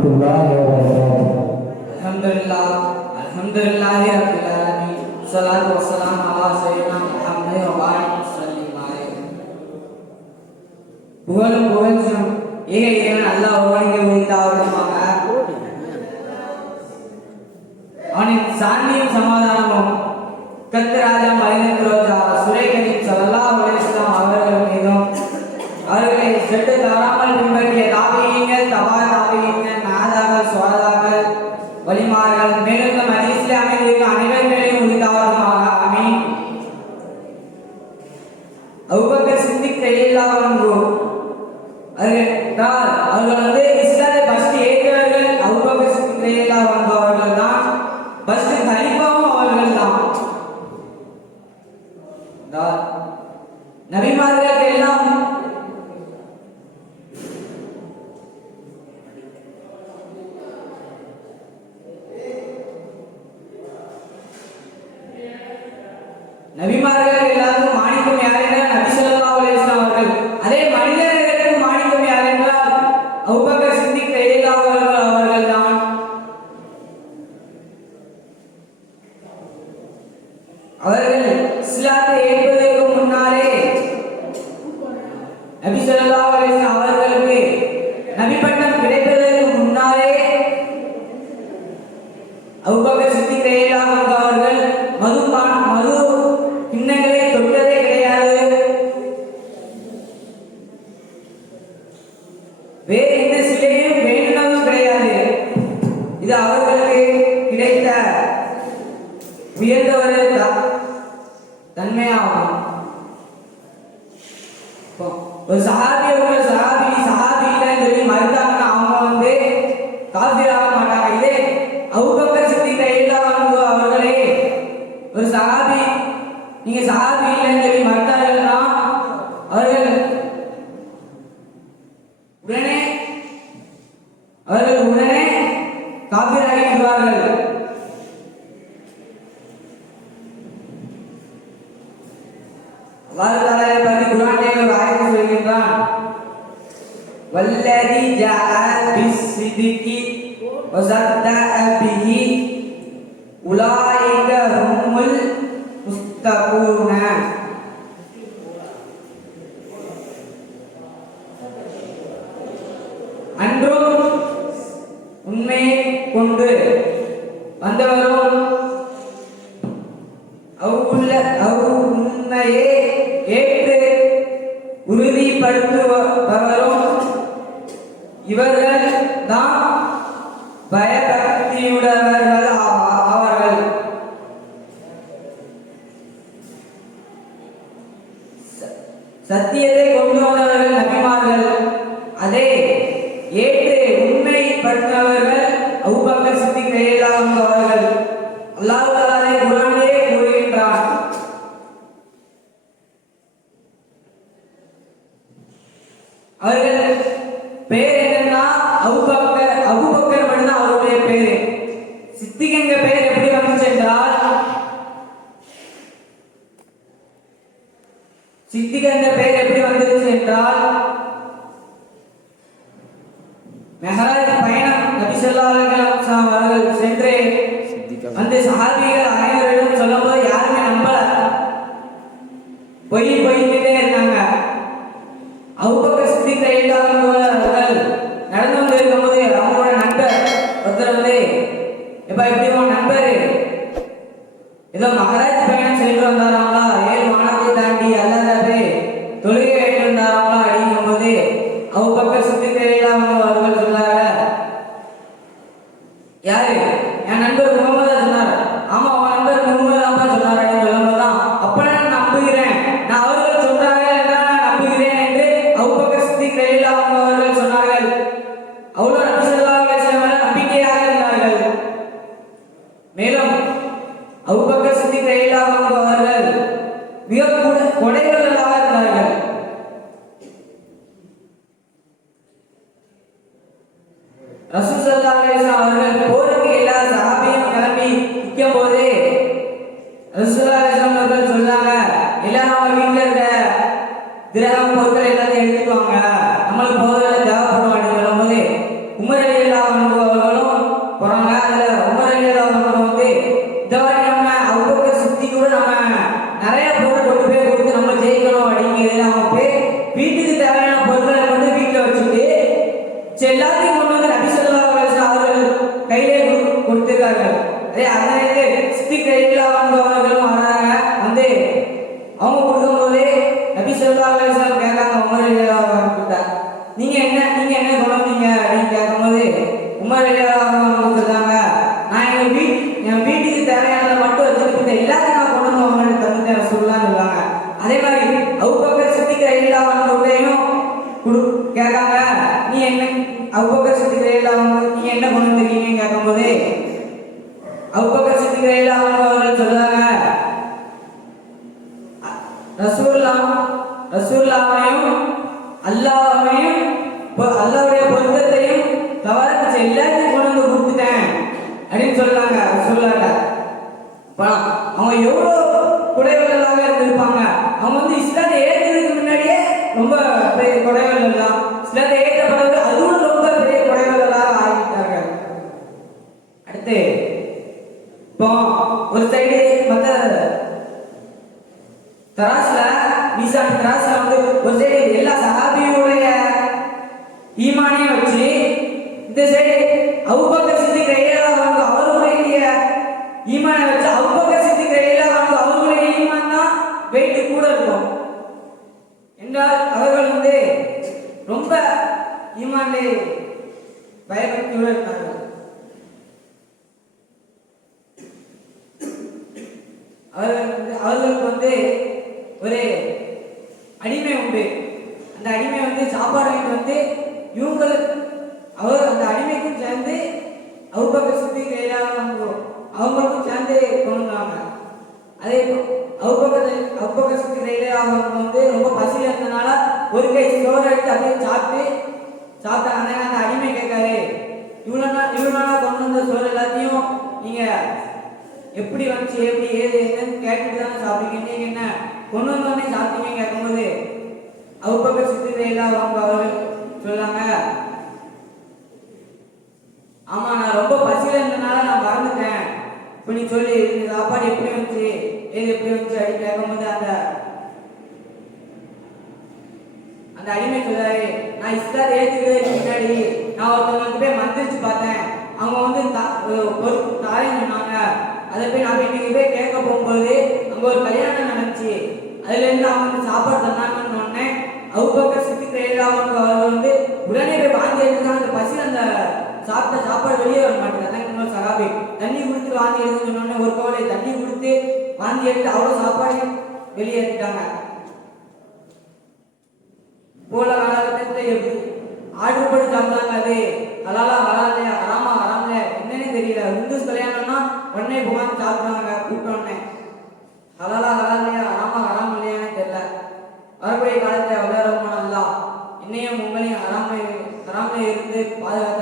ورحمة الله وبركاته الحمد لله الحمد لله رب العالمين والصلاة والسلام அவர்கள் வந்து இஸ்லாத்தை ஃபர்ஸ்ட் ஏற்றவர்கள் அபூபக்கர் சித்திக் ரலியல்லாஹு தான் ஃபர்ஸ்ட் அவர்கள் தான். எல்லாம் நபிமார்கள் அபூபக்கர் சித்திக் ரலியல்லாஹு அவர்கள் மது பான மது கிண்ணங்களை தொட்டதே கிடையாது. வேறு எந்த சிலையும் வேண்டதும் கிடையாது. இது அவர்களுக்கு கிடைத்த உயர்ந்த ஒரு தன்மையாகும். ஒரு சஹாபி ஒரு சஹாபி சஹாபி இல்லைன்னு சொல்லி மறுத்தாங்கன்னா அவங்க வந்து காபிராக மாட்டாங்க. இதே அவங்க நீங்க சஹாபி இல்லைன்னு சொல்லி மறுத்தார்கள்னா அவர்கள் உடனே அவர்கள் அன்றும் உண்மையை கொண்டு வந்தவரும் அவுள்ள அவு உண்மையை ஏற்று உறுதிப்படுத்துபவரும் இவர்கள் தான் பயபக்தியுடையவர்கள் சத்தியத்தை கொண்டு வந்தவர்கள் நபிமார்கள். அதே ஏற்று உண்மை அபூபக்கர் சித்திக் ரலியல்லாஹு அன்ஹு அவர்கள். அல்லாஹ் சித்திக் என்ற பெயர் எப்படி வந்துச்சு என்றால் மெஹராஜ் பயணம் நபி ஸல்லல்லாஹு அலைஹி வஸல்லம் அவர்கள் சென்று அந்த சஹாபிகள் அனைவரிடம் சொல்லும்போது யாருமே நம்பல. பொய் பொய்க்கிட்டே இருந்தாங்க. அவுபக்கர் அவர்கள் போருக்கு எல்லா சகாபியும் கிளம்பி நிற்கும் போது அவர்கள் எல்லாரும் அவங்க வீட்டில் இருக்க திரகம் பொருட்கள் எல்லாத்தையும் எடுத்துக்குவாங்க நம்மளுக்கு போதில் தேவைப்படுவாங்க சொல்லும் போது உமரடி கொடுத்துருக்காங்க. கொடுத்திருக்கார்கள் அதே அதனால ஸ்பீக் கையில அவர்களும் வராங்க வந்து அவங்க கொடுக்கும்போது நபி சொல்லா அலைஹி வஸல்லம் கேட்காங்க உமர் ரலியல்லாஹு அன்ஹு நீங்க என்ன நீங்க என்ன கொண்டு அப்படின்னு கேட்கும்போது உமர் ரலியல்லாஹு கொடுத்துருக்காங்க நான் எங்க வீட் என் வீட்டுக்கு தேவையானதை மட்டும் வச்சுருக்கேன் எல்லாத்தையும் ரசூல்லா ரசூல்லாவையும் அல்லாவையும் அல்லாவுடைய பொருத்தத்தையும் தவிர எல்லாத்தையும் கொண்டு வந்து கொடுத்துட்டேன் அப்படின்னு சொல்றாங்க ரசூல்லாட்ட பணம் அவங்க எவ்வளோ குடைவர்களாக இருந்திருப்பாங்க. அவங்க வந்து இஸ்லாத்தை ஏற்றுறதுக்கு முன்னாடியே ரொம்ப குடைவர்கள் தான். ஈமானையும் வச்சு இந்த சைடு அவுபக்க சித்தி கையில அன்ஹு அவர்களுடைய ஈமானை வச்சு அவுபக்க சித்தி கையில அன்ஹு அவர்களுடைய ஈமான் தான் வெயிட்டு கூட இருக்கும். என்றால் அவர்கள் வந்து ரொம்ப ஈமான்லே பயபக்தியோடு இருந்தார்கள் அவர்கள் அவர்களுக்கு வந்து ஒரு அடிமை உண்டு அந்த அடிமை வந்து சாப்பாடு வாங்கிட்டு வந்து இவங்களுக்கு அவர் அந்த அடிமைக்கும் சேர்ந்து அவுபக்கர் சுத்தி கையிலாக அவங்களுக்கும் சேர்ந்து கொண்டு அவர் அதே அவர் பக்கம் சுத்தி கையில அவங்க வந்து ரொம்ப பசியில் இருந்தனால ஒரு கை சோறு எடுத்து அப்படியே சாப்பிட்டு சாப்பிட்டாங்க அந்த அடிமை கேட்காரு இவ்வளோ நாள் இவ்வளோ நாளாக கொண்டு வந்த சோறு எல்லாத்தையும் நீங்கள் எப்படி வந்துச்சு எப்படி ஏது என்னன்னு கேட்டுட்டு தானே சாப்பிட்டீங்க? நீங்க என்ன கொண்டு வந்தோடனே சாப்பிட்டீங்க கேட்கும்போது அவர் பக்கம் சுத்தி எல்லாம் அவங்க அவர்கள் சொல்லாங்க ஆமா நான் ரொம்ப பசியில இருந்தனால நான் மறந்துட்டேன். இப்போ நீ சொல்லி இந்த சாப்பாடு எப்படி வந்துச்சு? ஏது எப்படி வந்துச்சு? அப்படின்னு கேட்கும்போது அந்த அந்த அடிமை சொல்றாரு நான் இஸ்லாத்தை ஏத்துக்கிறதுக்கு முன்னாடி நான் ஒருத்தவங்களுக்கு போய் மந்திரிச்சு பார்த்தேன். அவங்க வந்து தா- ஒரு- ஒரு சொன்னாங்க. அதை போய் நான் இன்னைக்கு போய் கேட்க போகும்போது அங்க ஒரு கல்யாணம் நடந்துச்சு. அதுல இருந்து அவங்க சாப்பாடு தந்தாங்கன்னு சொன்னேன். அவுபக்கர் சித்தி கையிலாவும் அவங்க வந்து அந்த பசி அந்த சாப்பிட்ட சாப்பாடு வெளியே வர மாட்டேங்குது. அதான் இன்னொரு சகாபி. தண்ணி கொடுத்து வாந்தி எடுத்து சொன்னோடனே ஒரு கவலை தண்ணி கொடுத்து வாந்தி எடுத்து அவ்வளோ சாப்பாடு வெளியே எடுத்துட்டாங்க. போல காலகட்டத்தில் எப்படி? ஆர்டர் பண்ணி சாப்பிட்டாங்க அது. ஹலாலா ஹலாலையா ஹராமா ஹராம்லையா என்னன்னே தெரியல. ஹிந்துஸ் கல்யாணம்னா உடனே புகாந்து சாப்பிடுறாங்க கூப்பிட்ட உடனே. Baik,